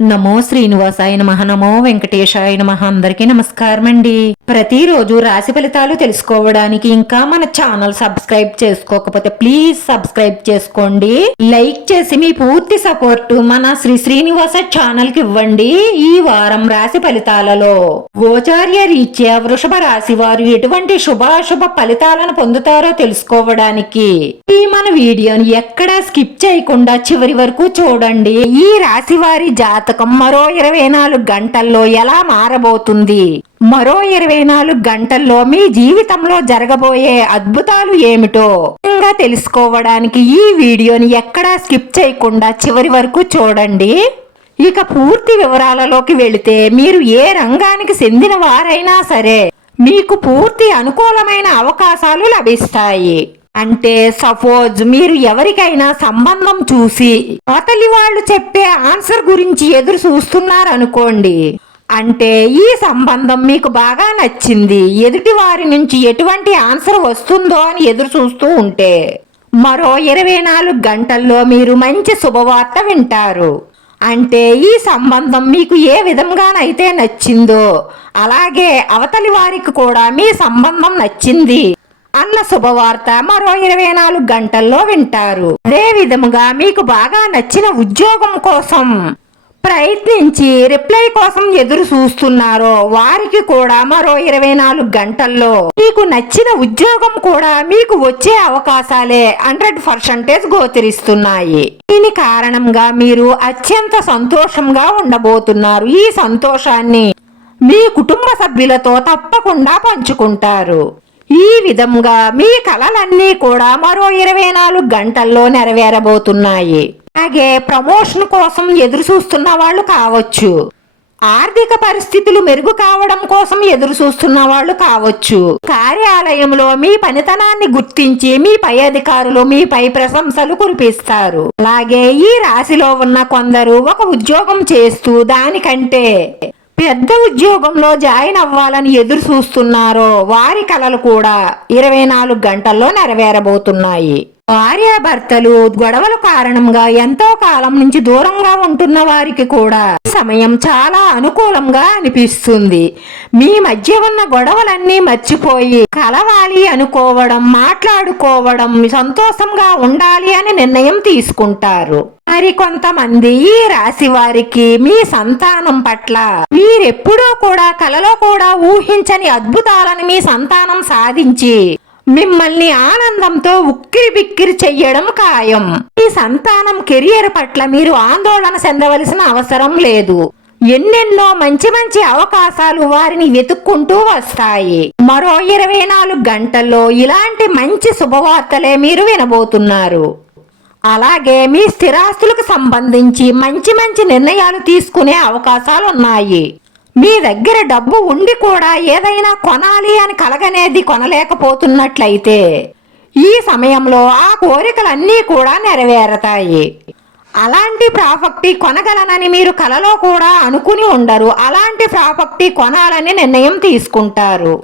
నమో శ్రీనివాసాయ నమః. నమో వెంకటేశాయ నమః. అందరికీ నమస్కారం అండి. ప్రతిరోజు రాశి ఫలితాలు తెలుసుకోవడానికి ఇంకా మన ఛానల్ సబ్స్క్రైబ్ చేసుకోకపోతే ప్లీజ్ సబ్స్క్రైబ్ చేసుకోండి. లైక్ చేసి మీ పూర్తి సపోర్ట్ మన శ్రీనివాస ఛానల్ కి ఇవ్వండి. ఈ వారం రాశి ఫలితాలలో గోచార్య రీత్యా వృషభ రాశి వారు ఎటువంటి శుభాశుభ ఫలితాలను పొందుతారో తెలుసుకోవడానికి ఈ మన వీడియోని ఎక్కడా స్కిప్ చేయకుండా చివరి వరకు చూడండి. ఈ రాశి వారి జాతకం మరో 24 గంటల్లో ఎలా మారబోతుంది, మరో 24 గంటల్లో మీ జీవితంలో జరగబోయే అద్భుతాలు ఏమిటో ఇంకా తెలుసుకోవడానికి ఈ వీడియోని ఎక్కడా స్కిప్ చేయకుండా చివరి వరకు చూడండి. ఇక పూర్తి వివరాలలోకి వెళితే, మీరు ఏ రంగానికి చెందిన వారైనా సరే మీకు పూర్తి అనుకూలమైన అవకాశాలు లభిస్తాయి. అంటే సపోజ్ మీరు ఎవరికైనా సంబంధం చూసి అవతలి వాళ్ళు చెప్పే ఆన్సర్ గురించి ఎదురు చూస్తున్నారనుకోండి, అంటే ఈ సంబంధం మీకు బాగా నచ్చింది, ఎదుటి వారి నుంచి ఎటువంటి ఆన్సర్ వస్తుందో అని ఎదురు చూస్తూ ఉంటే మరో 24 గంటల్లో మీరు మంచి శుభవార్త వింటారు. అంటే ఈ సంబంధం మీకు ఏ విధంగానైతే నచ్చిందో అలాగే అవతలి వారికి కూడా మీ సంబంధం నచ్చింది అన్న శుభవార్త మరో 24 గంటల్లో వింటారు. అదే విధముగా మీకు బాగా నచ్చిన ఉద్యోగం కోసం ప్రయత్నించి రిప్లై కోసం ఎదురు చూస్తున్నారో వారికి కూడా మరో 24 గంటల్లో మీకు నచ్చిన ఉద్యోగం కూడా మీకు వచ్చే అవకాశాలే 100% గోచరిస్తున్నాయి. దీని కారణంగా మీరు అత్యంత సంతోషంగా ఉండబోతున్నారు. ఈ సంతోషాన్ని మీ కుటుంబ సభ్యులతో తప్పకుండా పంచుకుంటారు. ఈ విధంగా మీ కలలన్నీ కూడా మరో 24 గంటల్లో నెరవేరబోతున్నాయి. అలాగే ప్రమోషన్ కోసం ఎదురు చూస్తున్న వాళ్ళు కావచ్చు, ఆర్థిక పరిస్థితులు మెరుగు కావడం కోసం ఎదురు చూస్తున్న వాళ్ళు కావచ్చు, కార్యాలయంలో మీ పనితనాన్ని గుర్తించి మీ పై అధికారులు మీపై ప్రశంసలు కురిపిస్తారు. అలాగే ఈ రాశిలో ఉన్న కొందరు ఒక ఉద్యోగం చేస్తూ దానికంటే పెద్ద ఉద్యోగంలో జాయిన్ అవ్వాలని ఎదురు చూస్తున్నారో వారి కలలు కూడా 24 గంటల్లో నెరవేరబోతున్నాయి. భార్యాభర్తలు గొడవల కారణంగా ఎంతో కాలం నుంచి దూరంగా ఉంటున్న వారికి కూడా సమయం చాలా అనుకూలంగా అనిపిస్తుంది. మీ మధ్య ఉన్న గొడవలన్నీ మర్చిపోయి కలవాలి అనుకోవడం, మాట్లాడుకోవడం, సంతోషంగా ఉండాలి అని నిర్ణయం తీసుకుంటారు. మరి కొంతమంది ఈ రాశి వారికి మీ సంతానం పట్ల మీరెప్పుడూ కూడా కలలో కూడా ఊహించని అద్భుతాలను మీ సంతానం సాధించి మిమ్మల్ని ఆనందంతో ఉక్కిరి బిక్కిరి చెయ్యడం ఖాయం. మీ సంతానం కెరియర్ పట్ల మీరు ఆందోళన చెందవలసిన అవసరం లేదు. ఎన్నెన్నో మంచి మంచి అవకాశాలు వారిని వెతుక్కుంటూ వస్తాయి. మరో 24 గంటల్లో ఇలాంటి మంచి శుభవార్తలే మీరు వినబోతున్నారు. అలాగే మీ స్థిరాస్తులకు సంబంధించి మంచి మంచి నిర్ణయాలు తీసుకునే అవకాశాలు ఉన్నాయి. మీ దగ్గర డబ్బు ఉండి కూడా ఏదైనా కొనాలి అని కలగనేది కొనలేకపోతున్నట్లయితే ఈ సమయంలో ఆ కోరికలన్నీ కూడా నెరవేరతాయి. అలాంటి ప్రాపర్టీ కొనగలనని మీరు కలలో కూడా అనుకుని ఉండరు. అలాంటి ప్రాపర్టీ కొనాలని నిర్ణయం తీసుకుంటారు.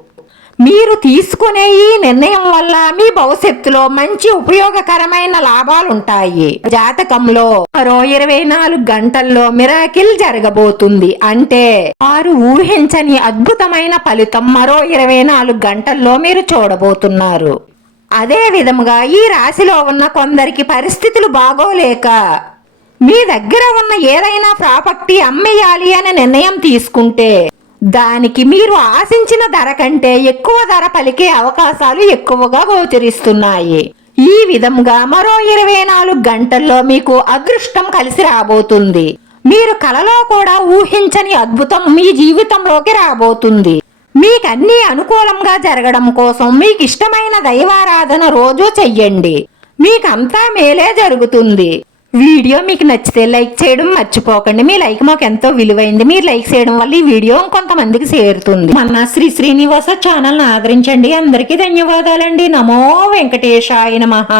మీరు తీసుకునే ఈ నిర్ణయం వల్ల మీ భవిష్యత్తులో మంచి ఉపయోగకరమైన లాభాలుంటాయి. జాతకంలో మరో 24 గంటల్లో మిరాకిల్ జరగబోతుంది. అంటే వారు ఊహించని అద్భుతమైన ఫలితం మరో 24 గంటల్లో మీరు చూడబోతున్నారు. అదే విధముగా ఈ రాశిలో ఉన్న కొందరికి పరిస్థితులు బాగోలేక మీ దగ్గర ఉన్న ఏదైనా ప్రాపర్టీ అమ్మేయాలి అనే నిర్ణయం తీసుకుంటే దానికి మీరు ఆశించిన ధర కంటే ఎక్కువ ధర పలికే అవకాశాలు ఎక్కువగా గోచరిస్తున్నాయి. ఈ విధంగా మరో 24 గంటల్లో మీకు అదృష్టం కలిసి రాబోతుంది. మీరు కలలో కూడా ఊహించని అద్భుతం మీ జీవితంలోకి రాబోతుంది. మీకన్నీ అనుకూలంగా జరగడం కోసం మీకు ఇష్టమైన దైవారాధన రోజు చెయ్యండి. మీకంతా మేలే జరుగుతుంది. వీడియో మీకు నచ్చితే లైక్ చేయడం మర్చిపోకండి. మీ లైక్ మాకు ఎంతో విలువైంది. మీరు లైక్ చేయడం వల్ల ఈ వీడియో కొంతమందికి చేరుతుంది. మన శ్రీనివాస ఛానల్ ఆదరించండి. అందరికీ ధన్యవాదాలండి. నమో వెంకటేశాయ నమః.